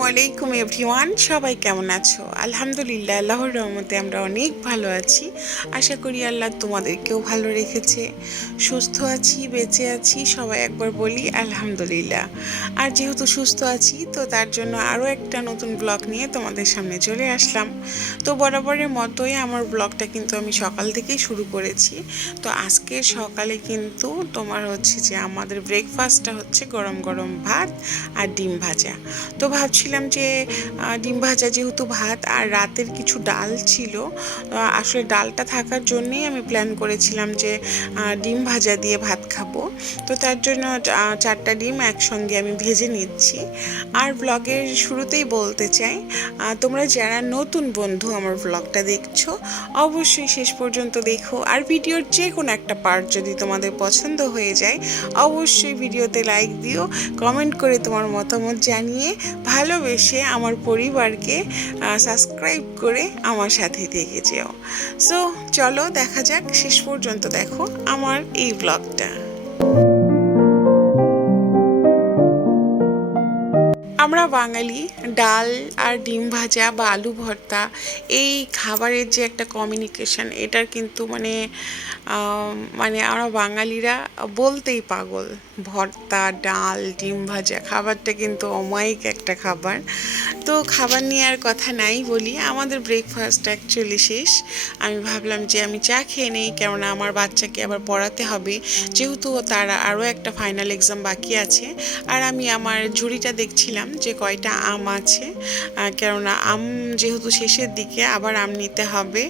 আসসালামু আলাইকুম এভরিওয়ান, সবাই কেমন আছো? আলহামদুলিল্লাহ, আল্লাহর রহমতে আমরা অনেক ভালো আছি। আশা করি আল্লাহ তোমাদেরকেও ভালো রেখেছে। সুস্থ আছি, বেঁচে আছি, সবাই একবার বলি আলহামদুলিল্লাহ। আর যেহেতু সুস্থ আছি, তো তার জন্য আরও একটা নতুন ব্লগ নিয়ে তোমাদের সামনে চলে আসলাম। তো বরাবরের মতোই আমার ব্লগটা কিন্তু আমি সকাল থেকেই শুরু করেছি। তো আজকে সকালে কিন্তু তোমার হচ্ছে যে আমাদের ব্রেকফাস্টটা হচ্ছে গরম গরম ভাত আর ডিম ভাজা। তো ভাবছিলাম যে ডিম ভাজা যেহেতু ভাত আর রাতের কিছু ডাল ছিল, আসলে ডালটা থাকার জন্যেই আমি প্ল্যান করেছিলাম যে ডিম ভাজা দিয়ে ভাত খাবো। তো তার জন্য 4টা ডিম একসঙ্গে আমি ভেজে নিচ্ছি। আর ব্লগের শুরুতেই বলতে চাই, তোমরা যারা নতুন বন্ধু আমার ব্লগটা দেখছো, অবশ্যই শেষ পর্যন্ত দেখো। আর ভিডিওর যে কোনো একটা পার্ট যদি তোমাদের পছন্দ হয়ে যায়, অবশ্যই ভিডিওতে লাইক দিও, কমেন্ট করে তোমার মতামত জানিয়ে ভালোবেসে আমার পরিবারকে সাবস্ক্রাইব করে আমার সাথে থেকে যেও। সো চলো দেখা যাক, শেষ পর্যন্ত দেখো আমার এই ব্লগটা। আমরা বাঙালি ডাল আর ডিম ভাজা বা আলু ভর্তা, এই খাবারের যে একটা কমিউনিকেশন, এটার কিন্তু মানে আমরা বাঙালিরা বলতেই পাগল। ভর্তা, ডাল, ডিম ভাজা খাবারটা কিন্তু অমায়িক একটা খাবার। তো খাবার নিয়ে আর কথা নাই বলি, আমাদের ব্রেকফাস্ট অ্যাকচুয়ালি শেষ। আমি ভাবলাম যে আমি চা খেয়ে নেই, কেননা আমার বাচ্চাকে আবার পড়াতে হবে, যেহেতু তার আরও একটা ফাইনাল এক্সাম বাকি আছে। আর আমি আমার ঝুড়িটা দেখছিলাম যে কয়টা আম আছে, কেননা আম যেহেতু শেষের দিকে আবার আম নিতে হবে।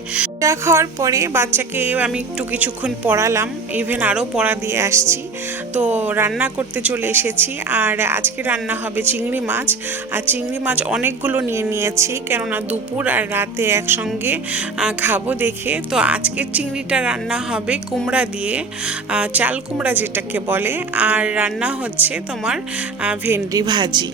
চা খাওয়ার পরে বাচ্চাকে আমি একটু কিছুক্ষণ পড়ালাম, ইভেন আরও পড়া দিয়ে আসছি। তো রান্না করতে চলে এসেছি, আর আজকে রান্না হবে চিংড়ি মাছ। আর চিংড়ি মাছ অনেকগুলো নিয়ে নিয়েছি, কেননা দুপুর আর রাতে একসঙ্গে খাবো দেখে। তো আজকের চিংড়িটা রান্না হবে কুমড়া দিয়ে, চাল কুমড়া যেটাকে বলে, আর রান্না হচ্ছে তোমার ভেন্ডি ভাজি।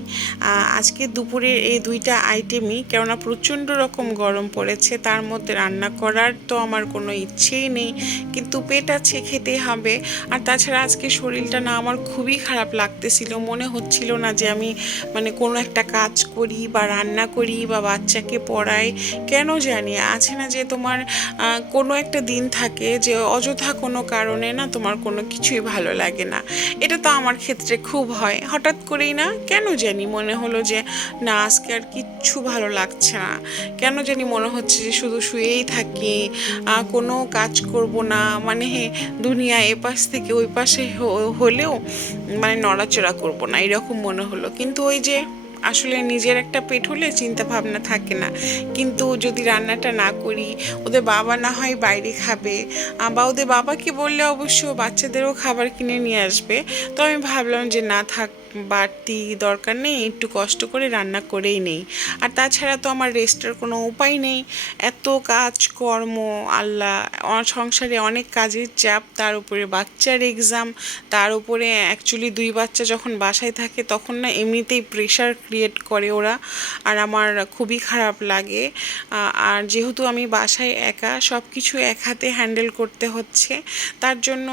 আজকে দুপুরে এই দুইটা আইটেমই, কেননা প্রচণ্ড রকম গরম পড়েছে, তার মধ্যে রান্না করার তো আমার কোনো ইচ্ছেই নেই, কিন্তু পেট আছে, খেতে হবে। আর তাছাড়া আজকে শরীরটা না আমার খুবই খারাপ লাগতেছিল, মনে হচ্ছিল না যে আমি কোনো একটা কাজ করি বা রান্না করি বা বাচ্চাকে পড়াই। কেন জানি আছে না যে তোমার কোনো একটা দিন থাকে যে অযথা কোনো কারণে না তোমার কোনো কিছুই ভালো লাগে না। এটা তো আমার ক্ষেত্রে খুব হয়, হঠাৎ করেই না কেন জানি মনে হলো যে না, আজকে আর কিচ্ছু ভালো লাগছে না। কেন জানি মনে হচ্ছে যে শুধু শুয়েই থাকি, কোনো কাজ করব না, দুনিয়া এপাশ থেকে ওই পাশে হলেও নড়াচড়া করব না, এরকম মনে হলো। কিন্তু ওই যে আসলে নিজের একটা পেট হলে চিন্তা ভাবনা থাকে না। কিন্তু যদি রান্নাটা না করি, ওদের বাবা না হয় বাইরে খাবে, বা ওদের বাবাকে বললে অবশ্য বাচ্চাদেরও খাবার কিনে নিয়ে আসবে। তো আমি ভাবলাম যে না থাক, বাড়তি দরকার নেই, একটু কষ্ট করে রান্না করেই নেই। আর তাছাড়া তো আমার রেস্টের কোনো উপায় নেই, এত কাজকর্ম, আল্লাহ, আমার সংসারে অনেক কাজের চাপ, তার উপরে বাচ্চার এক্সাম, তার উপরে অ্যাকচুয়ালি 2 বাচ্চা যখন বাসায় থাকে তখন না এমনিতেই প্রেশার ক্রিয়েট করে ওরা, আর আমার খুবই খারাপ লাগে। আর যেহেতু আমি বাসায় একা, সব কিছু এক হাতে হ্যান্ডেল করতে হচ্ছে, তার জন্য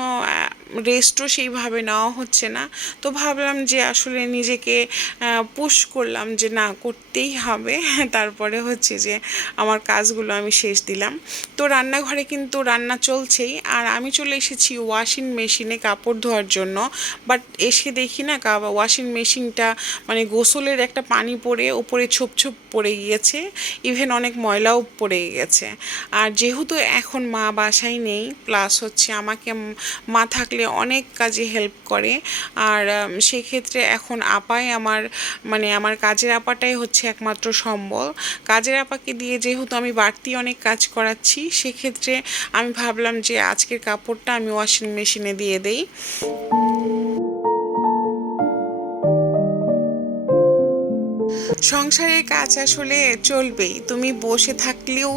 রেস্টও সেইভাবে নেওয়া হচ্ছে না। তো ভাবলাম যে আসলে নিজেকে পুশ করলাম যে না, করতেই হবে। তারপরে হচ্ছে যে আমার কাজগুলো আমি শেষ দিলাম। তো রান্নাঘরে কিন্তু রান্না চলছেই, আর আমি চলে এসেছি ওয়াশিং মেশিনে কাপড় ধোয়ার জন্য। বাট এসে দেখি না ওয়াশিং মেশিনটা গোসলের একটা পানি পড়ে উপরে ছোপ ছোপ পড়ে গিয়েছে, ইভেন অনেক ময়লাও পড়ে গেছে। আর যেহেতু এখন মা বাসায় নেই, প্লাস হচ্ছে আমাকে মা থাকলে অনেক কাজে হেল্প করে। আর সেক্ষেত্রে এখন আপাই আমার কাজের আপাটাই হচ্ছে একমাত্র সম্বল। কাজের আপাকে দিয়ে যেহেতু আমি বাড়তি অনেক কাজ করাচ্ছি, সেক্ষেত্রে আমি ভাবলাম যে আজকের কাপড়টা আমি ওয়াশিং মেশিনে দিয়ে দেই। সংসারের কাজ আসলে চলবেই, তুমি বসে থাকলেও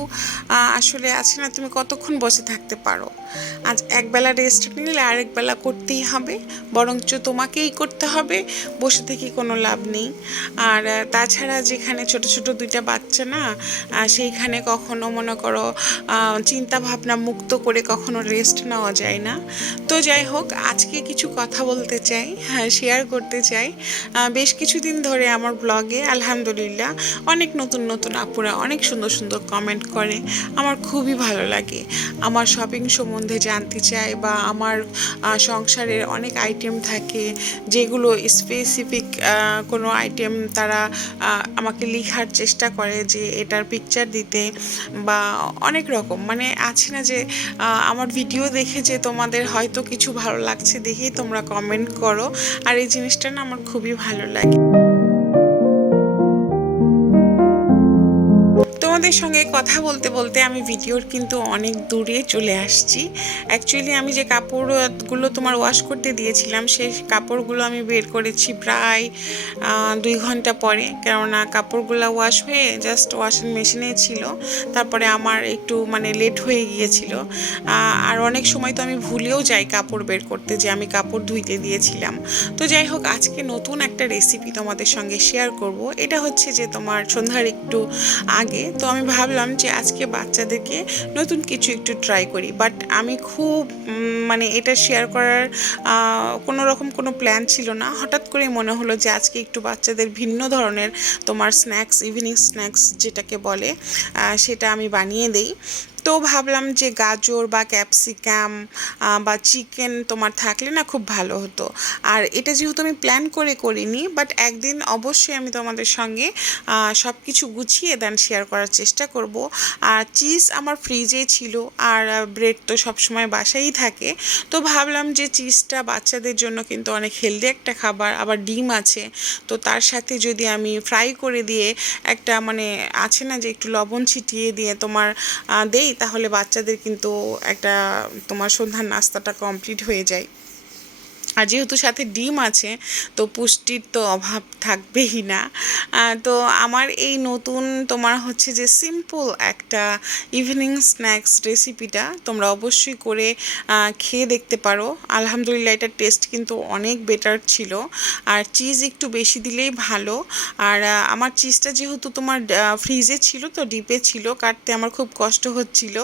আসলে আছে না, তুমি কতক্ষণ বসে থাকতে পারো? আজ একবেলা রেস্ট নিলে আরেক বেলা করতেই হবে, বরঞ্চ তোমাকেই করতে হবে, বসে থেকে কোনো লাভ নেই। আর তাছাড়া যেখানে ছোট ছোট 2টা বাচ্চা না, সেইখানে কখনো মনে করো চিন্তা ভাবনা মুক্ত করে কখনো রেস্ট নেওয়া যায় না। তো যাই হোক, আজকে কিছু কথা বলতে চাই, হ্যাঁ শেয়ার করতে চাই। বেশ কিছুদিন ধরে আমার ব্লগে আলহামদুলিল্লাহ আলহামদুলিল্লাহ অনেক নতুন নতুন আপুরা অনেক সুন্দর সুন্দর কমেন্ট করে, আমার খুবই ভালো লাগে। আমার শপিং সম্বন্ধে জানতে চায় বা আমার সংসারের অনেক আইটেম থাকে যেগুলো স্পেসিফিক কোনো আইটেম তারা আমাকে লেখার চেষ্টা করে যে এটার পিকচার দিতে, বা অনেক রকম মানে আছে না যে আমার ভিডিও দেখে যে তোমাদের হয়তো কিছু ভালো লাগছে দেখেই তোমরা কমেন্ট করো, আর এই জিনিসটা না আমার খুবই ভালো লাগে। তোমাদের সঙ্গে কথা বলতে বলতে আমি ভিডিওর কিন্তু অনেক দূরে চলে আসছি। অ্যাকচুয়ালি আমি যে কাপড়গুলো তোমার ওয়াশ করতে দিয়েছিলাম সেই কাপড়গুলো আমি বের করেছি প্রায় 2 ঘন্টা পরে, কেননা কাপড়গুলো ওয়াশ হয়ে জাস্ট ওয়াশিং মেশিনে ছিল, তারপরে আমার একটু মানে লেট হয়ে গিয়েছিল। আর অনেক সময় তো আমি ভুলেও যাই কাপড় বের করতে যে আমি কাপড় ধুইতে দিয়েছিলাম। তো যাই হোক, আজকে নতুন একটা রেসিপি তোমাদের সঙ্গে শেয়ার করব। এটা হচ্ছে যে তোমার সন্ধ্যার একটু আগে, তো আমি ভাবলাম যে আজকে বাচ্চাদেরকে নতুন কিছু একটু ট্রাই করি, বাট আমি খুব মানে এটা শেয়ার করার কোনো রকম কোনো প্ল্যান ছিল না। হঠাৎ করে মনে হলো যে আজকে একটু বাচ্চাদের ভিন্ন ধরনের তোমার স্ন্যাক্স, ইভিনিং স্ন্যাক্স যেটাকে বলে, সেটা আমি বানিয়ে দেই। তো ভাবলাম যে গাজর বা ক্যাপসিকাম বা চিকেন তোমার থাকলে না খুব ভালো হতো। আর এটা যেহেতু আমি প্ল্যান করে করিনি, বাট একদিন অবশ্যই আমি তোমাদের সঙ্গে সব কিছু গুছিয়ে দেন শেয়ার করার চেষ্টা করব। আর চিজ আমার ফ্রিজে ছিল, আর ব্রেড তো সবসময় বাসায়ই থাকে। তো ভাবলাম যে চিজটা বাচ্চাদের জন্য কিন্তু অনেক হেলদি একটা খাবার, আবার ডিম আছে, তো তার সাথে যদি আমি ফ্রাই করে দিয়ে একটা মানে আছে না যে একটু লবণ ছিটিয়ে দিয়ে তোমার দেই, তাহলে বাচ্চাদের কিন্তু একটা তোমার সন্ধ্যার নাস্তাটা কমপ্লিট হয়ে যায়। আর যেহেতু সাথে ডিম আছে তো পুষ্টির তো অভাব থাকবেই না। তো আমার এই নতুন তোমার হচ্ছে যে সিম্পল একটা ইভিনিং স্ন্যাক্স রেসিপিটা তোমরা অবশ্যই করে খেয়ে দেখতে পারো। আলহামদুলিল্লাহ এটার টেস্ট কিন্তু অনেক বেটার ছিল, আর চিজ একটু বেশি দিলেই ভালো। আর আমার চিজটা যেহেতু তোমার ফ্রিজে ছিল তো ডিপে ছিল, কাটতে আমার খুব কষ্ট হচ্ছিল।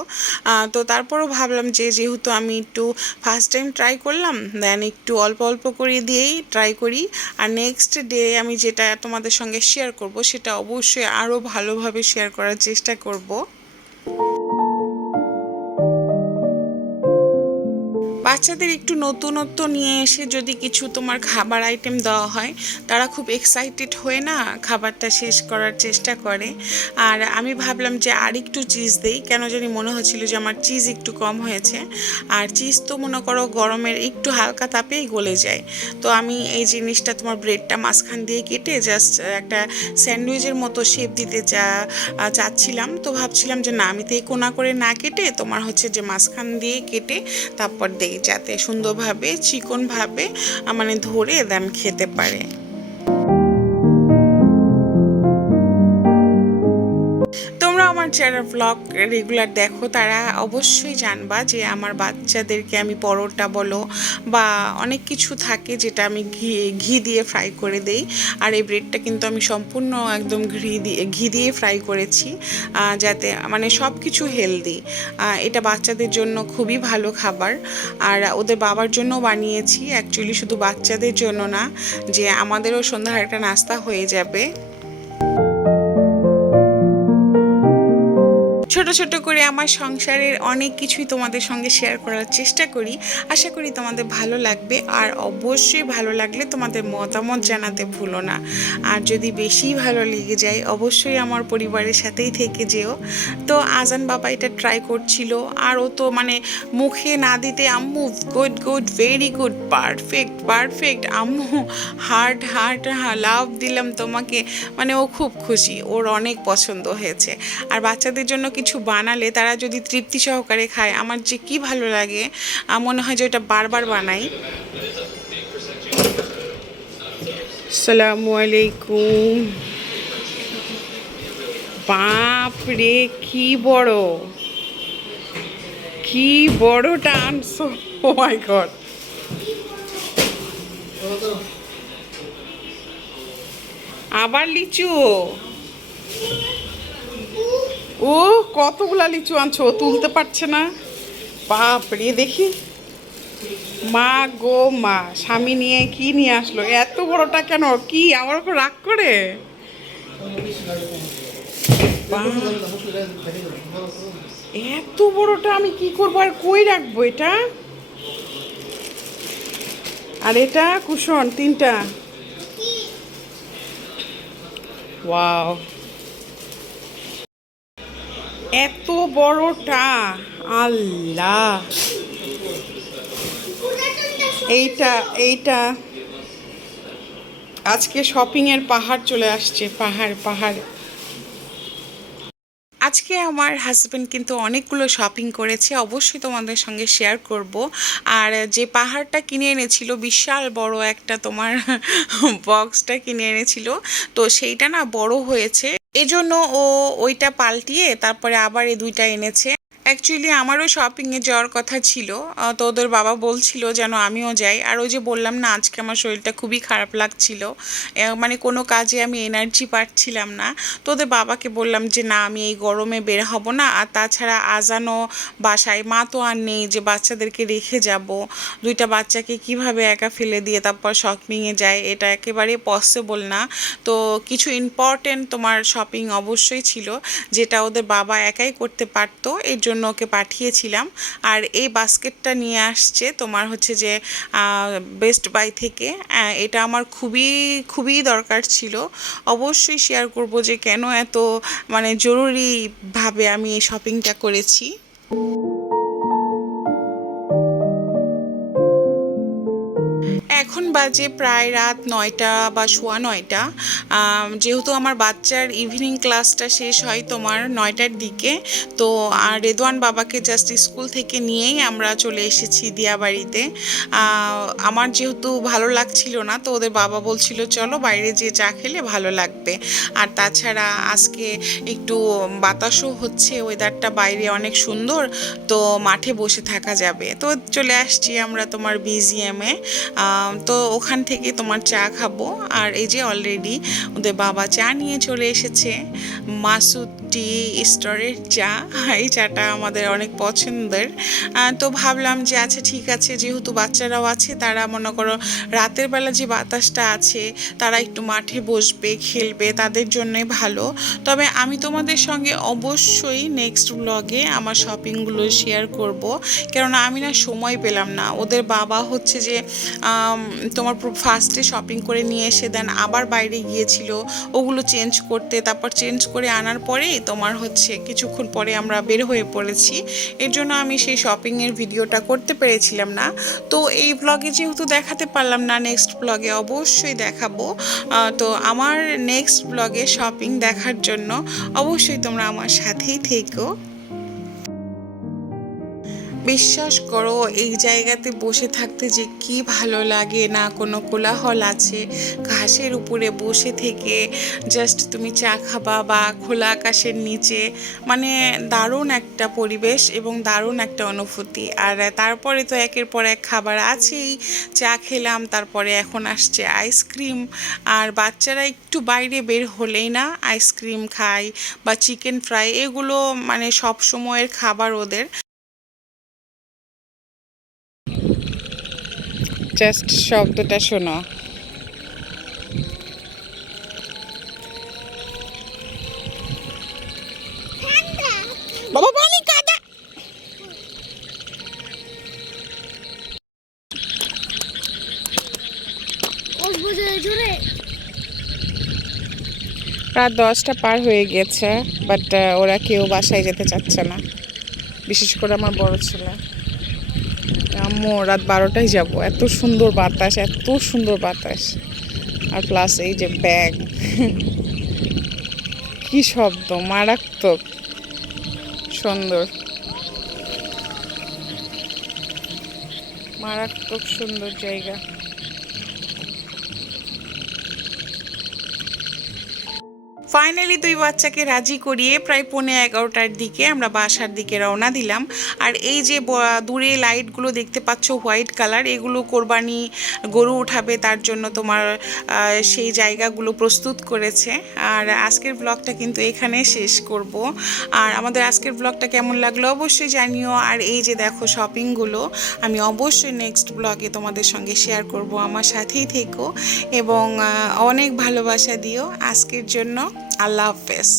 তো তারপরও ভাবলাম যে যেহেতু আমি একটু ফার্স্ট টাইম ট্রাই করলাম, দেন একটু অল্প অল্প করে দিয়েই ট্রাই করি। আর নেক্সট ডে আমি যেটা তোমাদের সঙ্গে শেয়ার করব সেটা অবশ্যই আরও ভালোভাবে শেয়ার করার চেষ্টা করব। বাচ্চাদের একটু নতুনত্ব নিয়ে এসে যদি কিছু তোমার খাবার আইটেম দেওয়া হয়, তারা খুব এক্সাইটেড হয়ে না খাবারটা শেষ করার চেষ্টা করে। আর আমি ভাবলাম যে আর একটু চিজ দেই, কেন জানি মনে হচ্ছিল যে আমার চিজ একটু কম হয়েছে। আর চিজ তো মনে করো গরমের একটু হালকা তাপেই গলে যায়। তো আমি এই জিনিসটা তোমার ব্রেডটা মাঝখান দিয়ে কেটে জাস্ট একটা স্যান্ডউইচের মতো শেপ দিতে চাচ্ছিলাম। তো ভাবছিলাম যে না, আমি তো এই কোনা করে না কেটে তোমার হচ্ছে যে মাঝখান দিয়ে কেটে তারপর দেই, যাতে সুন্দরভাবে চিকনভাবে মানে ধরে দেন খেতে পারে। তোমরা আমার যারা ব্লগ রেগুলার দেখো তারা অবশ্যই জানবা যে আমার বাচ্চাদেরকে আমি পরোটা বলো বা অনেক কিছু থাকে যেটা আমি ঘি দিয়ে ফ্রাই করে দেই। আর এই ব্রেডটা কিন্তু আমি সম্পূর্ণ একদম ঘি দিয়ে ফ্রাই করেছি, যাতে মানে সব কিছু হেলদি। এটা বাচ্চাদের জন্য খুবই ভালো খাবার, আর ওদের বাবার জন্য বানিয়েছি। অ্যাকচুয়ালি শুধু বাচ্চাদের জন্য না, যে আমাদেরও সন্ধ্যার একটা নাস্তা হয়ে যাবে। ছোট ছোট করে আমার সংসারের অনেক কিছুই তোমাদের সঙ্গে শেয়ার করার চেষ্টা করি। আশা করি তোমাদের ভালো লাগবে, আর অবশ্যই ভালো লাগলে তোমাদের মতামত জানাতে ভুলো না। আর যদি বেশি ভালো লেগে যায় অবশ্যই আমার পরিবারের সাথেই থেকে যেও। তো আজান বাবা এটা ট্রাই করছিল, আর ও তো মানে মুখে না দিতে আম্মু good good very good perfect perfect আম্মু হার্ট হার্ট লাভ দিলাম তোমাকে, মানে ও খুব খুশি, ওর অনেক পছন্দ হয়েছে। আর বাচ্চাদের জন্য কিছু বানালে তারা যদি তৃপ্তি সহকারে খায়, আমার যে কি ভালো লাগে, মনে হয় যে ওটা বারবার বানাই। আসসালামু আলাইকুম। বাপ রে, কি বড়, কি বড়টা আনছো, ও মাই গড। আবার লিচু, ও কতগুলা লিচু আনছো, তুলতে পারছে না। বাপ রে, দেখি, মা গো মা, স্বামী নিয়ে কি নিয়ে আসলো, এত বড়টা কেন, কি আমার উপর রাগ করে? এত বড়টা আমি কি করবো আর কই রাখবো এটা? আর এটা কুশন 3টা। ওয়াও, এত বড়টা! আল্লাহ, এইটা এইটা আজকে শপিং এর পাহাড় চলে আসছে, পাহাড় পাহাড়। আজকে আমার হাজব্যান্ড কিন্তু অনেকগুলো শপিং করেছে, অবশ্যই তোমাদের সঙ্গে শেয়ার করব। আর যে পাহাড়টা কিনে এনেছিল, বিশাল বড় একটা তোমার বক্সটা কিনে এনেছিল, তো সেইটা না বড় হয়েছে, এজন্য ও ওইটা পাল্টিয়ে তারপরে আবার এই 2টা এনেছে। অ্যাকচুয়ালি আমারও শপিংয়ে যাওয়ার কথা ছিল, তো ওদের বাবা বলছিল যেন আমিও যাই। আর ওই যে বললাম না, আজকে আমার শরীরটা খুবই খারাপ লাগছিল, মানে কোনো কাজে আমি এনার্জি পাচ্ছিলাম না। তো ওদের বাবাকে বললাম যে না, আমি এই গরমে বের হব না। আর তাছাড়া আজানও বাসায়, মা তো আর নেই যে বাচ্চাদেরকে রেখে যাব। 2টা বাচ্চাকে কিভাবে একা ফেলে দিয়ে তারপর শপিংয়ে যায়, এটা একেবারে পসিবল না। তো কিছু ইম্পর্টেন্ট তোমার শপিং অবশ্যই ছিল, যেটা ওদের বাবা একাই করতে পারতো, এর জন্য ওকে পাঠিয়েছিলাম। আর এই বাস্কেটটা নিয়ে আসছে তোমার হচ্ছে যে বেস্ট বাই থেকে। এটা আমার খুবই খুবই দরকার ছিল। অবশ্যই শেয়ার করব যে কেন এত মানে জরুরিভাবে আমি এই শপিংটা করেছি। এখন বাজে প্রায় রাত 9টা বা সোয়া 9টা। যেহেতু আমার বাচ্চার ইভিনিং ক্লাসটা শেষ হয় তোমার 9টার দিকে, তো আর রেদওয়ান বাবাকে জাস্ট স্কুল থেকে নিয়েই আমরা চলে এসেছি দিয়াবাড়িতে। আমার যেহেতু ভালো লাগছিল না, তো ওদের বাবা বলছিল চলো বাইরে যেয়ে চা খেলে ভালো লাগবে। আর তাছাড়া আজকে একটু বাতাসও হচ্ছে, ওয়েদারটা বাইরে অনেক সুন্দর, তো মাঠে বসে থাকা যাবে। তো চলে আসছি আমরা তোমার বিজিএমে। তো ওখান থেকে তোমার চা খাবো। আর এই যে অলরেডি ওদের বাবা চা নিয়ে চলে এসেছে, মাসুদ টি স্টোরের চা। এই চাটা আমাদের অনেক পছন্দের। তো ভাবলাম যে আচ্ছা ঠিক আছে, যেহেতু বাচ্চারাও আছে, তারা মনে করো রাতের বেলা যে বাতাসটা আছে, তারা একটু মাঠে বসবে, খেলবে, তাদের জন্যই ভালো। তবে আমি তোমাদের সঙ্গে অবশ্যই নেক্সট ব্লগে আমার শপিংগুলো শেয়ার করব, কেননা আমি না সময় পেলাম না। ওদের বাবা হচ্ছে যে তোমার ফার্স্টে শপিং করে নিয়ে এসে দেন আবার বাইরে গিয়েছিল ওগুলো চেঞ্জ করতে, তারপর চেঞ্জ করে আনার পরেই তোমার হচ্ছে কিছুক্ষণ পরে আমরা বের হয়ে পড়েছি। এর জন্য আমি সেই শপিংয়ের ভিডিওটা করতে পেরেছিলাম না। তো এই ব্লগে যেহেতু দেখাতে পারলাম না, নেক্সট ব্লগে অবশ্যই দেখাবো। তো আমার নেক্সট ব্লগে শপিং দেখার জন্য অবশ্যই তোমরা আমার সাথেই থেকো। বিশ্বাস করো, এই জায়গাতে বসে থাকতে যে কি ভালো লাগে, না কোনো কোলাহল আছে, ঘাসের উপরে বসে থেকে জাস্ট তুমি চা খাবা বা খোলা আকাশের নিচে, মানে দারুণ একটা পরিবেশ এবং দারুণ একটা অনুভূতি। আর তারপরে তো একের পর এক খাবার আছেই, চা খেলাম, তারপরে এখন আসছে আইসক্রিম। আর বাচ্চারা একটু বাইরে বের হলেই না আইসক্রিম খায় বা চিকেন ফ্রাই, এগুলো মানে সব সময়ের খাবার ওদের। জাস্ট শব্দটা শোনো। বাবা পানি কাদা। রাত 10টা পার হয়ে গেছে, বাট ওরা কেউ বাসায় যেতে চাচ্ছে না, বিশেষ করে আমার বড় ছেলে। আম্মু রাত 12টায় যাবো, এত সুন্দর বাতাস, এত সুন্দর বাতাস। আর প্লাস এই যে ব্যাগ, কি শব্দ, মারাত্মক সুন্দর, মারাত্মক সুন্দর জায়গা। ফাইনালি 2 বাচ্চাকে রাজি করিয়ে প্রায় 11:15টার দিকে আমরা বাসার দিকে রওনা দিলাম। আর এই যে দূরে লাইটগুলো দেখতে পাচ্ছ হোয়াইট কালার, এগুলো কোরবানি গরু উঠাবে, তার জন্য তোমার সেই জায়গাগুলো প্রস্তুত করেছে। আর আজকের ব্লগটা কিন্তু এখানে শেষ করব। আর আমাদের আজকের ব্লগটা কেমন লাগলো অবশ্যই জানিও। আর এই যে দেখো শপিংগুলো আমি অবশ্যই নেক্সট ব্লগে তোমাদের সঙ্গে শেয়ার করব, আমার সাথেই থেকো এবং অনেক ভালোবাসা দিও। আজকের জন্য আল্লাহ হাফেজ।